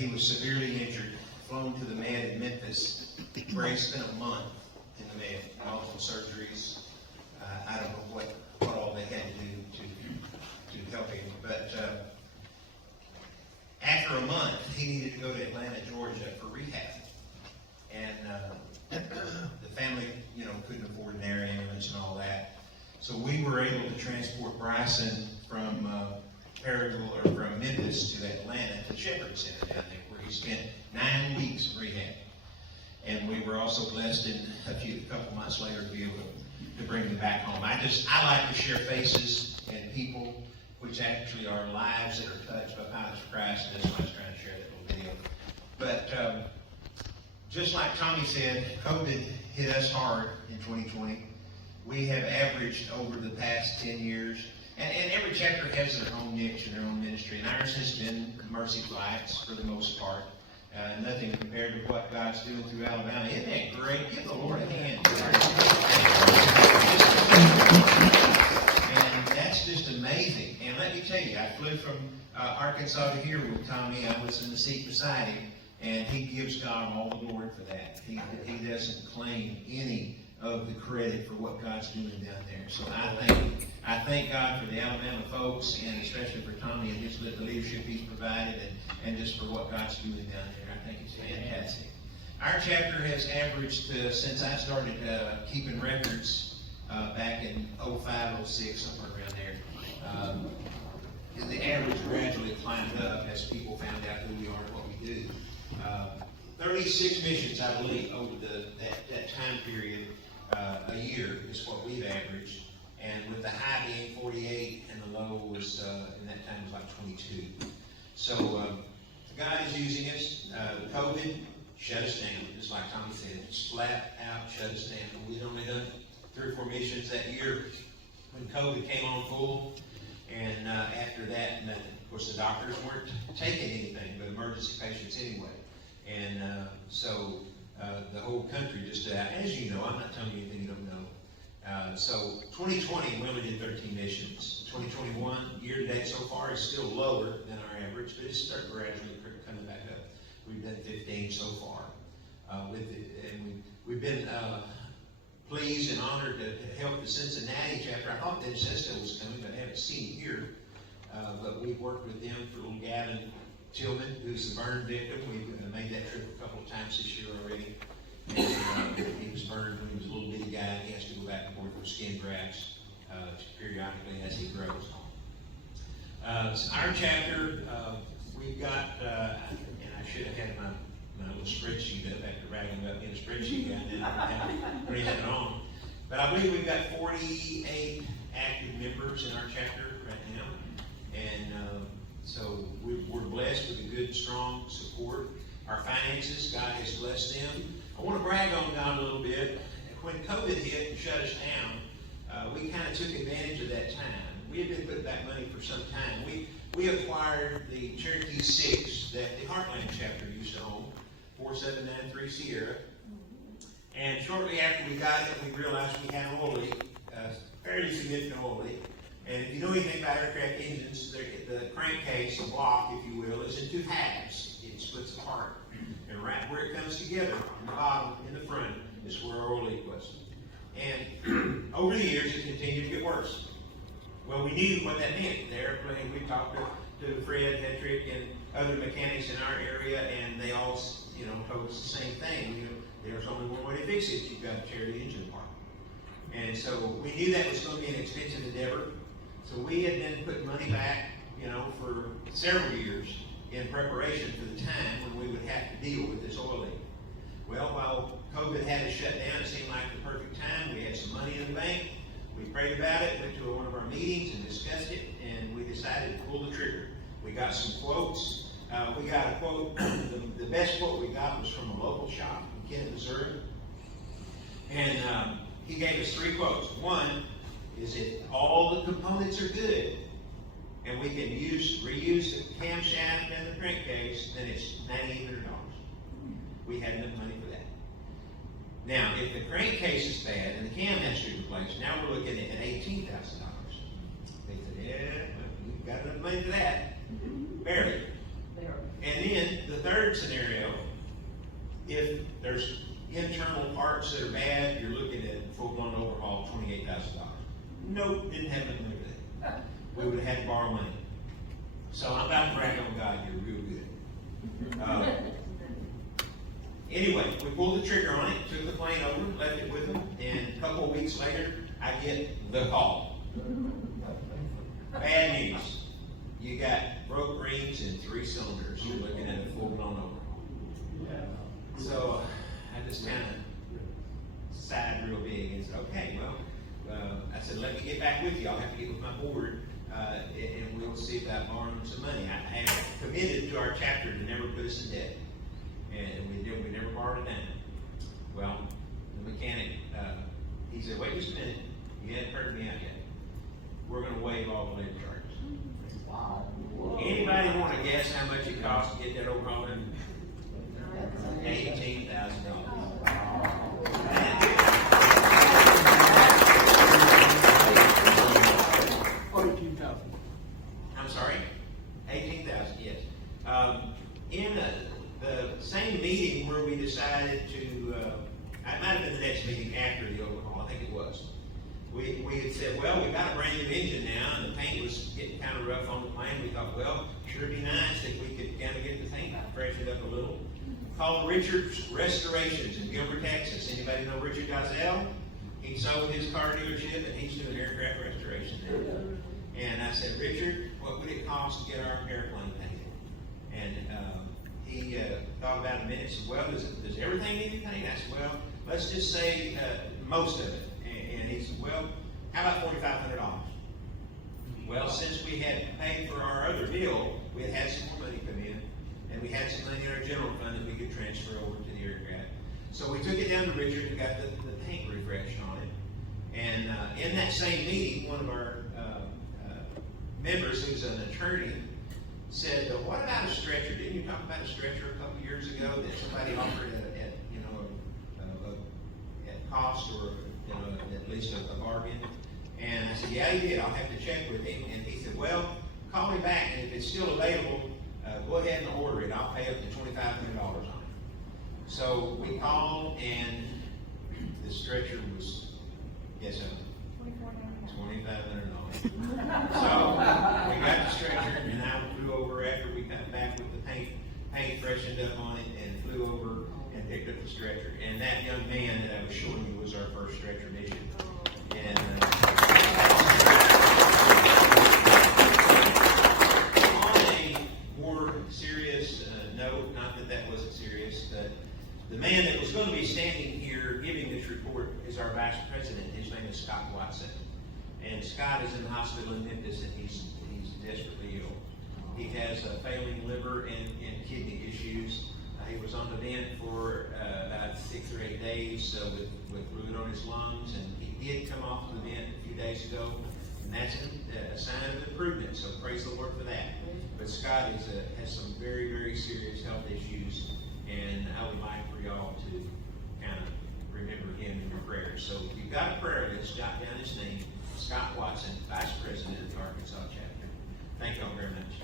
he was severely injured, flown to the Med in Memphis, where he spent a month in the Med, multiple surgeries. I don't know what all they had to do to help him, but after a month, he needed to go to Atlanta, Georgia for rehab. And the family, couldn't afford an air ambulance and all that. So we were able to transport Bryson from from Memphis to Atlanta to Shepherd Center down there, where he spent 9 weeks in rehab. And we were also blessed in a couple months later to be able to bring him back home. I like to share faces and people, which actually are lives that are touched by Pilots for Christ, and that's why I was trying to share that little video. But just like Tommy said, COVID hit us hard in 2020. We have averaged over the past 10 years, and every chapter has their own niche and their own ministry, and ours has been mercy flights for the most part. Nothing compared to what God's doing through Alabama. Isn't that great? Give the Lord a hand. And that's just amazing. And let me tell you, I flew from Arkansas to here with Tommy. I was in the seat beside him, and he gives God all the glory for that. He doesn't claim any of the credit for what God's doing down there. So I thank God for the Alabama folks, and especially for Tommy and the leadership he's provided, and just for what God's doing down there. I think it's fantastic. Our chapter has averaged, since I started keeping records back in 05, 06, somewhere around there, the average gradually climbed up as people found out who we are and what we do. 36 missions, I believe, over that time period. A year is what we've averaged, and with the high being 48 and the low was in that time was like 22. So God is using us. COVID shut us down, just like Tommy said, just flat out shut us down. We'd only done 3 or 4 missions that year when COVID came on full, and after that, nothing. Of course, the doctors weren't taking anything but emergency patients anyway, and so the whole country just, as you know, I'm not telling you anything you don't know. So 2020, we only did 13 missions. 2021, year-to-date so far, is still lower than our average, but it's starting gradually coming back up. We've done 15 so far with it, and we've been pleased and honored to help the Cincinnati chapter. I thought that Sesto was coming, but I haven't seen it here. But we've worked with them for little Gavin Tillman, who's the burn victim. We've made that trip a couple of times this year already. And he was burned when he was a little bitty guy. He has to go back and forth with skin grafts periodically as he grows. So our chapter, we've got, and I should have had my little spreadsheet up after writing up in a spreadsheet guy, and I don't have it on. But I believe we've got 48 active members in our chapter right now. And so we're blessed with a good, strong support. Our finances, God has blessed them. I want to brag on God a little bit. When COVID hit and shut us down, we kind of took advantage of that time. We had been putting back money for some time. We acquired the Cherokee 6 that the Heartland chapter used to own, 4793 Sierra. And shortly after we got it, we realized we had an oil leak, a fairly significant oil leak. And if you know anything about aircraft engines, the crankcase, the block, if you will, is in 2 halves. It splits apart. And right where it comes together, in the bottom, in the front, is where our oil leak was. And over the years, it continued to get worse. Well, we knew what that meant. The airplane, we talked to Fred, Hedrick, and other mechanics in our area, and they all, told us the same thing. There's only one way to fix it. You've got to tear the engine apart. And so we knew that was going to be an expensive endeavor. So we had been putting money back, for several years in preparation for the time when we would have to deal with this oil leak. Well, while COVID had us shut down, it seemed like the perfect time. We had some money in the bank. We prayed about it, went to one of our meetings and discussed it, and we decided to pull the trigger. We got some quotes. We got a quote. The best quote we got was from a local shop in Kennett, Missouri. And he gave us 3 quotes. One is if all the components are good, and we can reuse the camshaft and the crankcase, then it's $9,800. We had enough money for that. Now, if the crankcase is bad and the cam has to be replaced, now we're looking at $18,000. They said, yeah, we've got enough money for that. Barely. And then the third third scenario, if there's internal parts that are bad, you're looking at full-blown overhaul, $28,000. Nope, didn't have nothing to do with it. We would have had to borrow money. So I'm about to brag on God, you're real good. Anyway, we pulled the trigger on it, took the plane over, left it with them, and a couple of weeks later, I get the call. Bad news. You got broke rings and 3 cylinders. You're looking at a full-blown overhaul. So I just kind of sighed real big and said, okay, well, I said, let me get back with you. I'll have to get with my board, and we'll see about borrowing some money. I had committed to our chapter to never put us in debt, and we never borrowed a dime. Well, the mechanic, he said, wait just a minute, you haven't heard me out yet. We're going to waive all the labor charges. Wow. Anybody want to guess how much it costs to get that overhaul done? $18,000. I'm sorry? 18,000, yes. In the same meeting where we decided to, it might have been the next meeting after the overhaul, I think it was. We had said, well, we've got a brand new engine now, and the paint was getting kind of rough on the plane. We thought, well, sure it'd be nice if we could kind of get the paint freshened up a little. Called Richard's Restorations in Gilbert, Texas. Anybody know Richard Gazelle? He sold his car dealership, and he's doing aircraft restoration now. And I said, Richard, what would it cost to get our airplane painted? And he thought about it a minute and said, well, does everything need to be painted? I said, well, let's just say most of it. And he said, well, how about $4,500? Well, since we had paid for our other deal, we had some more money come in, and we had some money in our general fund that we could transfer over to the aircraft. So we took it down to Richard and got the paint refreshed on it. And in that same meeting, one of our members, who's an attorney, said, what about a stretcher? Didn't you talk about a stretcher a couple years ago that somebody offered at cost, or at least a bargain? And I said, yeah, he did. I'll have to check with him. And he said, well, call me back, and if it's still available, go ahead and order it. I'll pay up to $2,500 on it. So we called, and the stretcher was, yes, sir, $2,500. So we got the stretcher, and I flew over after we got back with the paint freshened up on it, and flew over and picked up the stretcher. And that young man that I was showing you was our first stretcher mission. And on a more serious note, not that that wasn't serious, but the man that was going to be standing here giving this report is our vice president. His name is Scott Watson. And Scott is in the hospital in Memphis, and he's desperately ill. He has a failing liver and kidney issues. He was on the vent for about 6 or 8 days with fluid on his lungs, and he did come off the vent a few days ago, and that's a sign of improvement, so praise the Lord for that. But Scott has some very, very serious health issues, and I would like for y'all to kind of remember him in your prayers. So if you've got a prayer list, jot down his name, Scott Watson, Vice President of the Arkansas Chapter. Thank y'all very much.